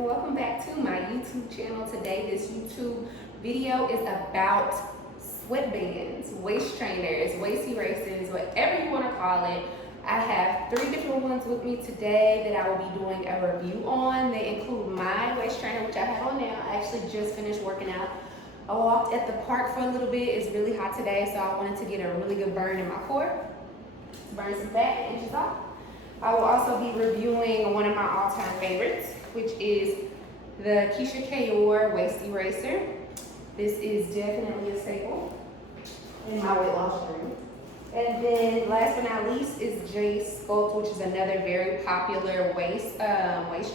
and welcome back to my YouTube channel. Today this YouTube video is about sweatbands, waist trainers, waist erasers, whatever you want to call it. I have 3 different ones with me today that I will be doing a review on. They include my waist trainer, which I have on now. I actually just finished working out. I walked at the park for a little bit. It's really hot today, so I wanted to get a really good burn in my core. Burn some fat, inches off. I will also be reviewing one of my all-time favorites, which is the Keyshia Ka'oir waist eraser. This is definitely a staple in my weight loss journey. And then last but not least is J Sculpt, which is another very popular waist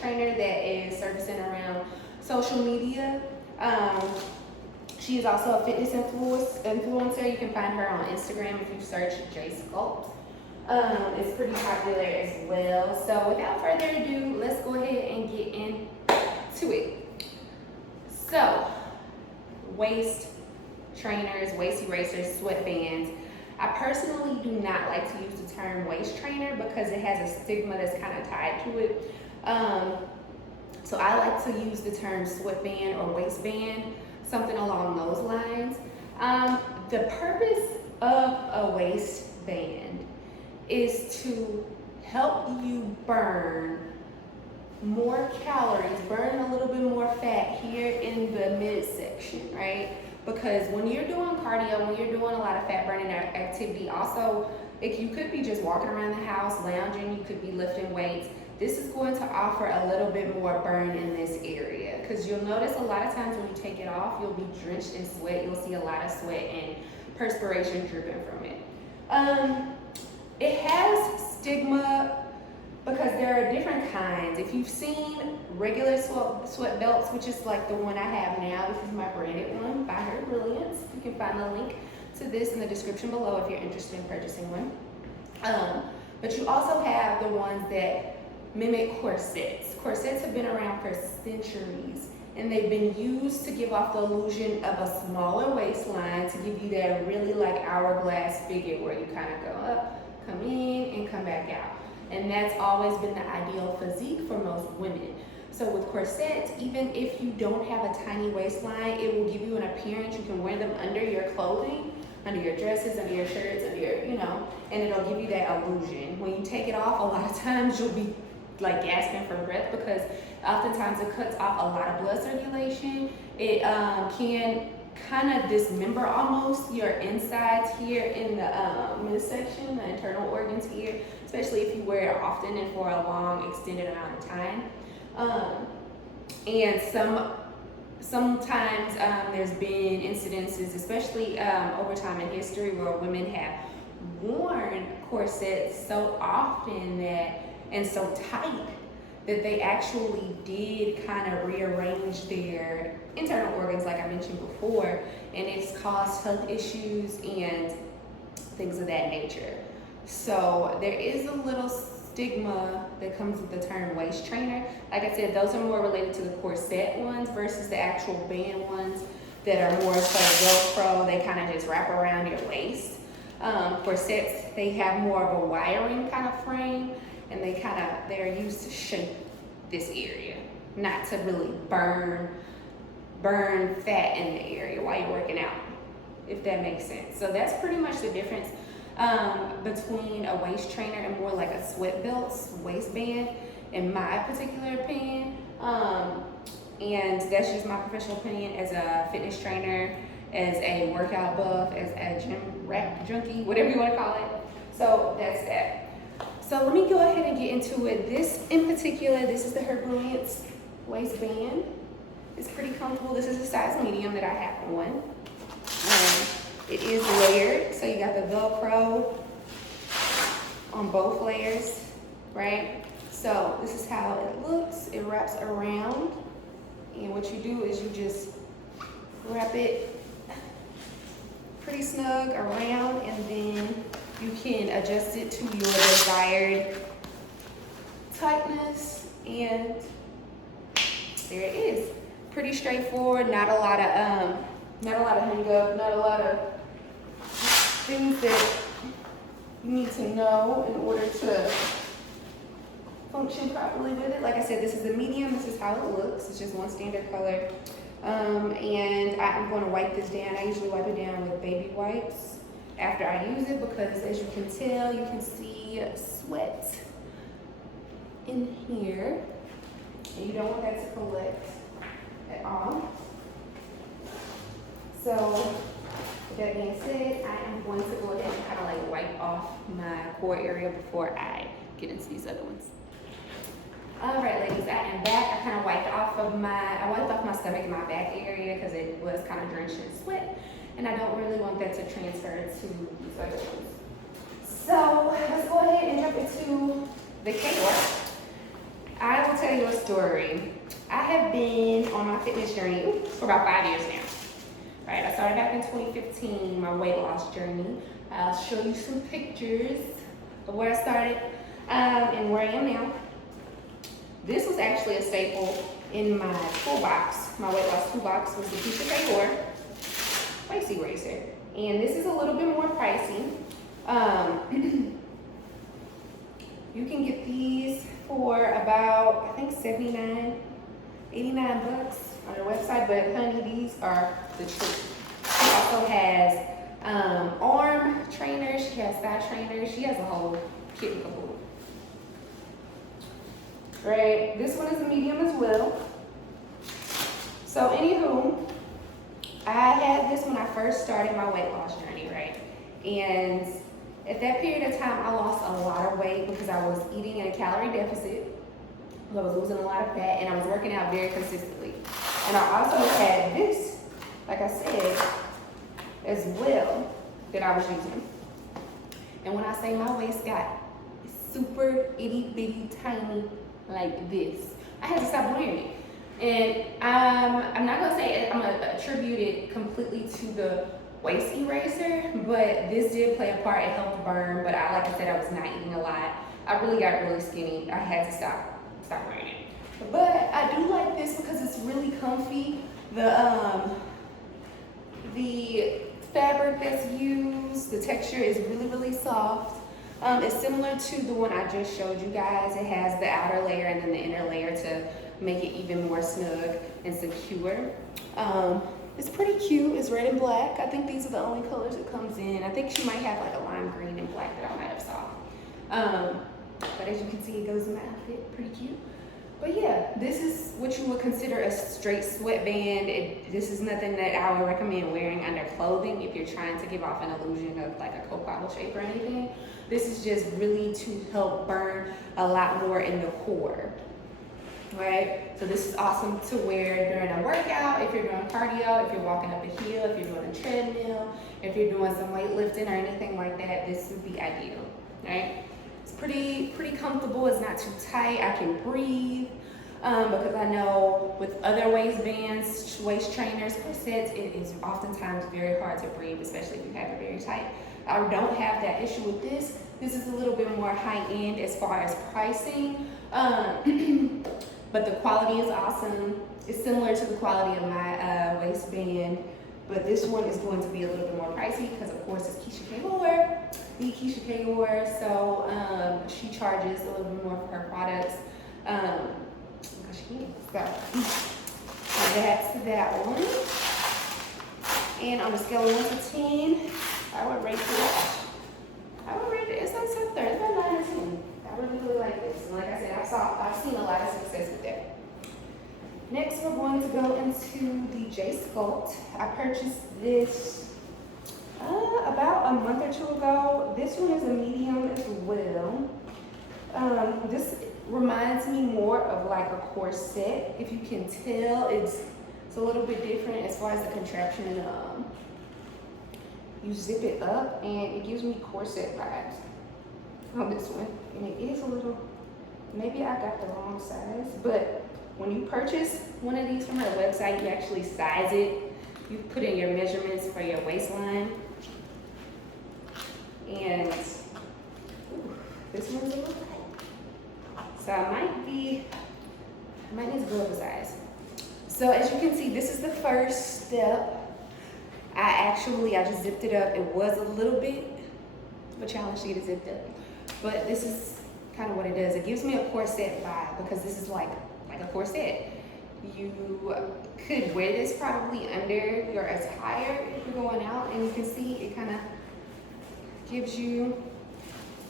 trainer that is surfacing around social media. She is also a fitness influencer. You can find her on Instagram if you search J Sculpt. It's pretty popular as well. So without further ado, let's go ahead and get into it. So, waist trainers, waist erasers, sweatbands. I personally do not like to use the term waist trainer because it has a stigma that's kind of tied to it. So I like to use the term sweatband or waistband, something along those lines. The purpose of a waistband is to help you burn more calories, burn a little bit more fat here in the midsection, right? Because when you're doing cardio, when you're doing a lot of fat burning activity, also, you could be just walking around the house, lounging, you could be lifting weights. This is going to offer a little bit more burn in this area, because you'll notice a lot of times when you take it off, you'll be drenched in sweat. You'll see a lot of sweat and perspiration dripping from it. It has stigma because there are different kinds. If you've seen regular sweat belts, which is like the one I have now, this is my branded one by her, Brilliance. You can find the link to this in the description below if you're interested in purchasing one. But you also have the ones that mimic corsets. Corsets have been around for centuries, and they've been used to give off the illusion of a smaller waistline to give you that really like hourglass figure where you kind of go up, come in, and come back out. And that's always been the ideal physique for most women. So with corsets, even if you don't have a tiny waistline, it will give you an appearance. You can wear them under your clothing, under your dresses, under your shirts, under your, and it'll give you that illusion. When you take it off, a lot of times you'll be like gasping for breath because oftentimes it cuts off a lot of blood circulation. It can kind of dismember almost your insides here in the midsection, the internal organs here, especially if you wear it often and for a long extended amount of time. And sometimes there's been incidences, especially over time in history, where women have worn corsets so often and so tight that they actually did kind of rearrange their internal organs, like I mentioned before, and it's caused health issues and things of that nature. So there is a little stigma that comes with the term waist trainer. Like I said, those are more related to the corset ones versus the actual band ones that are more so Velcro. They kind of just wrap around your waist. Corsets, they have more of a wiring kind of frame, and they're used to shape this area, not to really burn fat in the area while you're working out, if that makes sense. So that's pretty much the difference between a waist trainer and more like a sweat belt waistband, in my particular opinion. And that's just my professional opinion as a fitness trainer, as a workout buff, as a gym rat junkie, whatever you want to call it. So that's that. So let me go ahead and get into it. This in particular, this is the Brilliance waistband. It's pretty comfortable. This is a size medium that I have on. It is layered, so you got the Velcro on both layers, right? So this is how it looks. It wraps around, and what you do is you just wrap it pretty snug around, and then you can adjust it to your desired tightness, and there it is. Pretty straightforward. Not a lot of hang up. Not a lot of things that you need to know in order to function properly with it. Like I said, this is a medium. This is how it looks. It's just one standard color. And I'm going to wipe this down. I usually wipe it down with baby wipes after I use it because, as you can tell, you can see sweat in here. And you don't want that to collect at all. So, with that being said, I am going to go ahead and kind of like wipe off my core area before I get into these other ones. All right, ladies, I am back. I kind of wiped off my stomach and my back area because it was kind of drenched in sweat, and I don't really want that to transfer to these other ones. So let's go ahead and jump into the Ka'oir. I will tell you a story. I have been on my fitness journey for about 5 years now. Right, I started back in 2015, my weight loss journey. I'll show you some pictures of where I started and where I am now. This was actually a staple in my toolbox. My weight loss toolbox was the Keyshia Ka'oir waist eraser. And this is a little bit more pricey. You can get these for about, I think 79, 89 bucks on their website, but honey, these are the truth. She also has arm trainers, she has thigh trainers, she has a whole kit and caboodle. Right, this one is a medium as well. So anywho, I had this when I first started my weight loss journey, right? And at that period of time, I lost a lot of weight because I was eating in a calorie deficit. I was losing a lot of fat, and I was working out very consistently. And I also had this, like I said, as well, that I was using. And when I say my waist got super itty bitty tiny like this, I had to stop wearing it. And I'm not gonna say I'm gonna attribute it completely to the waist eraser, but this did play a part. It helped burn, but like I said, I was not eating a lot. I really got really skinny. I had to stop wearing it. But I do like this because it's really comfy. The fabric that's used, the texture is really, really soft. It's similar to the one I just showed you guys. It has the outer layer and then the inner layer to make it even more snug and secure. It's pretty cute. It's red and black. I think these are the only colors it comes in. I think she might have like a lime green and black that I might have saw. But as you can see, it goes in my outfit. Pretty cute. But yeah, this is what you would consider a straight sweatband. This is nothing that I would recommend wearing under clothing if you're trying to give off an illusion of like a Coke bottle shape or anything. This is just really to help burn a lot more in the core, right? So this is awesome to wear during a workout, if you're doing cardio, if you're walking up a hill, if you're doing a treadmill, if you're doing some weightlifting or anything like that, this would be ideal, right? It's pretty comfortable. It's not too tight. I can breathe because I know with other waistbands, waist trainers, corsets, it is oftentimes very hard to breathe, especially if you have it very tight. I don't have that issue with this. This is a little bit more high end as far as pricing, but the quality is awesome. It's similar to the quality of my waistband, but this one is going to be a little bit more pricey because, of course, it's Keyshia Ka'oir, the Keyshia Ka'oir, so she charges a little bit more for her products because she can. So that's that one. And on a scale of 1 to 10, I would rate it. It's like some 30, it's about 9 or 10. I really like this. And like I said, I've seen a lot of success with that. Next, we're going to go into the J Sculpt. I purchased this about a month or two ago. This one is a medium as well. This reminds me more of like a corset. If you can tell, it's a little bit different as far as the contraption. You zip it up and it gives me corset vibes on this one. And it is a little, maybe I got the wrong size, but when you purchase one of these from her website, you actually size it. You put in your measurements for your waistline. And this one's a little tight. So I might need to go up a size. So as you can see, this is the first step. I just zipped it up. It was a little bit of a challenge to get it zipped up, but this is kind of what it does. It gives me a corset vibe because this is like a corset. You could wear this probably under your attire if you're going out, and you can see it kind of gives you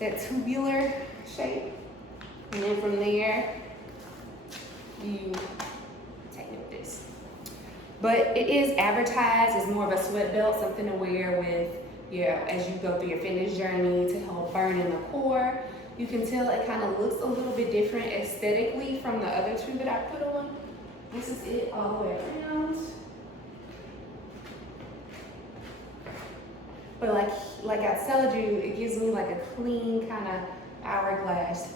that tubular shape. And then from there, you take it with this. But it is advertised as more of a sweat belt, something to wear with, you know, as you go through your fitness journey to help burn in the core. You can tell it kind of looks a little bit different aesthetically from the other two that I put on. This is it all the way around. But like I told you, it gives me like a clean kind of hourglass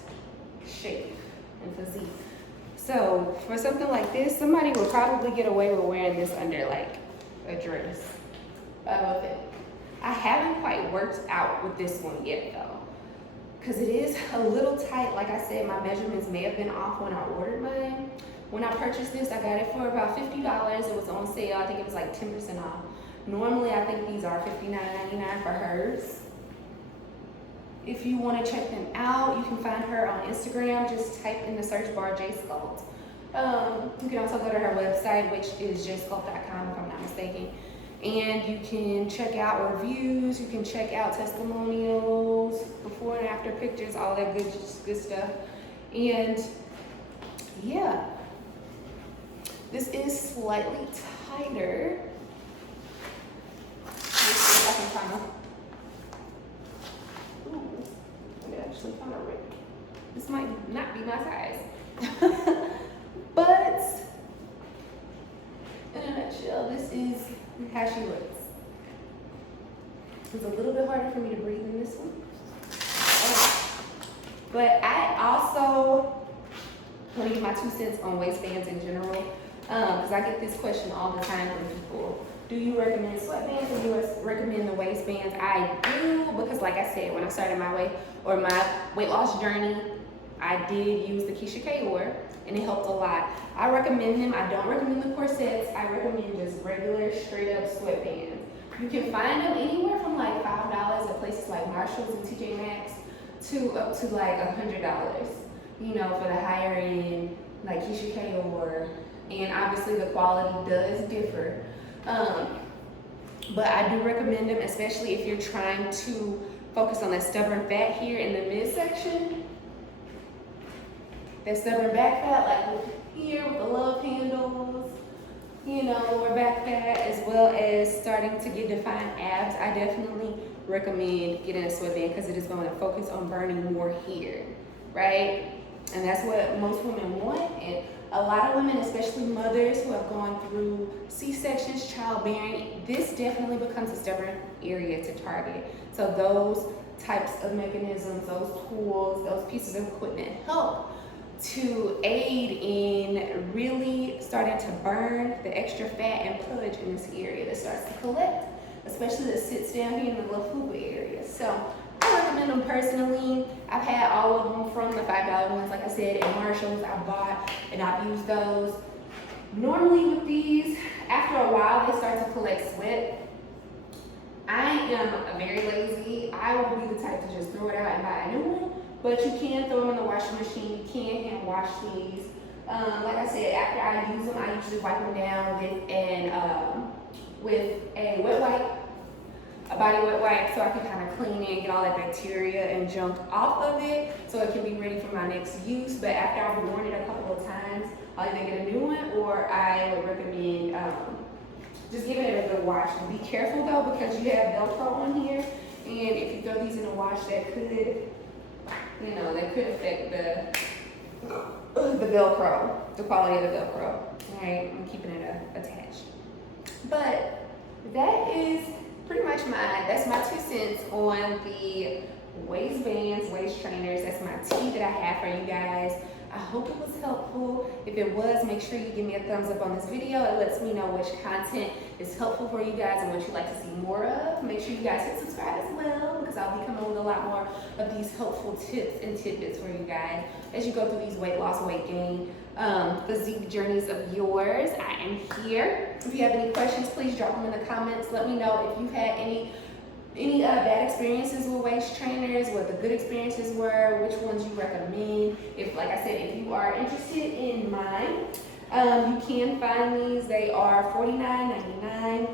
shape and physique. So for something like this, somebody would probably get away with wearing this under like a dress. I love it. I haven't quite worked out with this one yet though, because it is a little tight. Like I said, my measurements may have been off when I ordered mine. When I purchased this, I got it for about $50. It was on sale. I think it was like 10% off. Normally, I think these are $59.99 for hers. If you want to check them out, you can find her on Instagram. Just type in the search bar J Sculpt. You can also go to her website, which is jsculpt.com if I'm not mistaken. And you can check out reviews. You can check out testimonials, before and after pictures, all that good stuff. And yeah, this is slightly tighter. Let's see if I can kind of, ooh, it actually kind of ripped. This might not be my size. But in a nutshell, this is how she looks. It's a little bit harder for me to breathe in this one. But I also want to give my 2 cents on waistbands in general, because I get this question all the time from people. Do you recommend sweatbands or do you recommend the waistbands? I do, because like I said, when I started my weight loss journey, I did use the Keyshia Ka'oir, and it helped a lot. I recommend them. I don't recommend the corsets. I recommend just regular, straight up sweatbands. You can find them anywhere from like $5 at places like Marshalls and TJ Maxx to up to like $100, you know, for the higher end, like Keyshia Ka'oir. And obviously the quality does differ. But I do recommend them, especially if you're trying to focus on that stubborn fat here in the midsection. That stubborn back fat, like here with the love handles, you know, lower back fat, as well as starting to get defined abs. I definitely recommend getting a sweatband because it is going to focus on burning more here, right? And that's what most women want. And a lot of women, especially mothers who have gone through C-sections, childbearing, this definitely becomes a stubborn area to target. So those types of mechanisms, those tools, those pieces of equipment help to aid in really starting to burn the extra fat and pudge in this area that starts to collect, especially that sits down here in the fupa area. So I recommend them personally. I've had all of them from the $5 ones, like I said, at Marshalls. I bought and I've used those. Normally with these, after a while, they start to collect sweat. I am very lazy. I will be the type to just throw it out and buy a new one. But you can throw them in the washing machine. You can hand wash these. Like I said, after I use them, I usually wipe them down with a wet wipe, a body wet wipe, so I can kind of clean it and get all that bacteria and junk off of it, so it can be ready for my next use. But after I've worn it a couple of times, I'll either get a new one, or I would recommend just giving it a good wash. Be careful though, because you have Velcro on here, and if you throw these in a wash, that could, you know, that could affect the Velcro, the quality of the Velcro. All right, I'm keeping it attached. But that is pretty much that's my 2 cents on the waistbands, waist trainers. That's my tea that I have for you guys. I hope it was helpful. If it was, make sure you give me a thumbs up on this video. It lets me know which content is helpful for you guys and what you'd like to see more of. Make sure you guys hit subscribe as well, because I'll be coming with a lot more of these helpful tips and tidbits for you guys as you go through these weight loss, weight gain, physique journeys of yours. I am here. If you have any questions, please drop them in the comments. Let me know if you've had any any bad experiences with waist trainers, what the good experiences were, which ones you recommend. If, like I said, if you are interested in mine, you can find these. They are $49.99.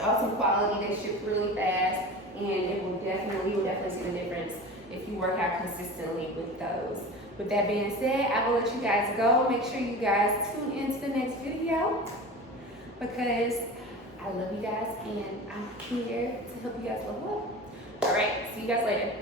Awesome quality. They ship really fast, and you will definitely see the difference if you work out consistently with those. With that being said, I will let you guys go. Make sure you guys tune in to the next video because I love you guys and I'm here to help you guys level up. All right, see you guys later.